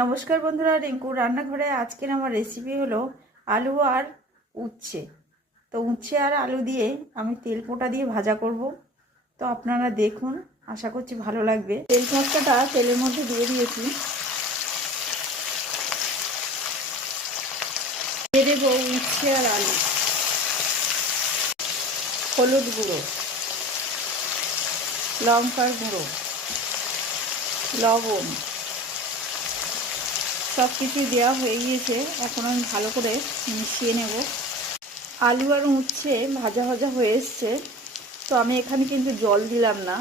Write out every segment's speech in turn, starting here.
নমস্কার বন্ধুরা, রিঙ্কুর রান্নাঘরে আজকের আমার রেসিপি হলো আলু আর উচ্ছে। তো উচ্ছে আর আলু দিয়ে আমি তেল পোঁটা দিয়ে ভাজা করব। তো আপনারা দেখুন, আশা করছি ভালো লাগবে। তেল মশলাটা তেলের মধ্যে দিয়ে দিয়েছি, দিয়ে দেবো উচ্ছে আর আলু, হলুদ গুঁড়ো, লঙ্কার গুঁড়ো, লবণ, সব কিছু দেওয়া হয়ে গিয়েছে। এখন আমি ভালো করে মিশিয়ে নেব। আলু আর উচ্ছে ভাজা ভাজা হয়ে এসছে। তো আমি এখানে কিন্তু জল দিলাম না,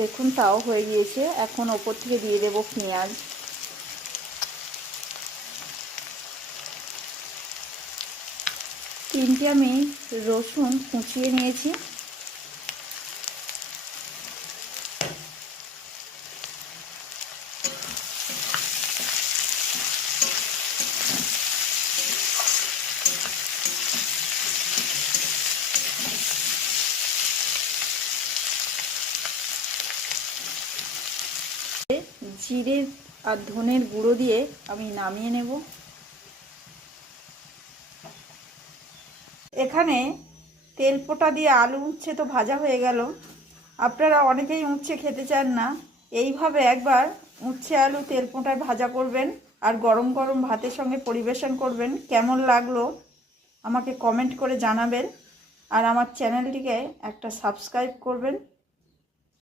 দেখুন তাও হয়ে গিয়েছে। এখন ওপর থেকে দিয়ে দেব পেঁয়াজ, তিনটে আমি রসুন কুচিয়ে নিয়েছি, জিরে আর ধনের গুঁড়ো দিয়ে আমি নামিয়ে নেব। এখানে তেল পোঁটা দিয়ে আলু উচ্ছে তো ভাজা হয়ে গেল। আপনারা অনেকেই উচ্ছে খেতে চান না, এইভাবে একবার উচ্ছে আলু তেল পোঁটায় ভাজা করবেন আর গরম গরম ভাতের সঙ্গে পরিবেশন করবেন। কেমন লাগলো আমাকে কমেন্ট করে জানাবেন, আর আমার চ্যানেলটিকে একটা সাবস্ক্রাইব করবেন।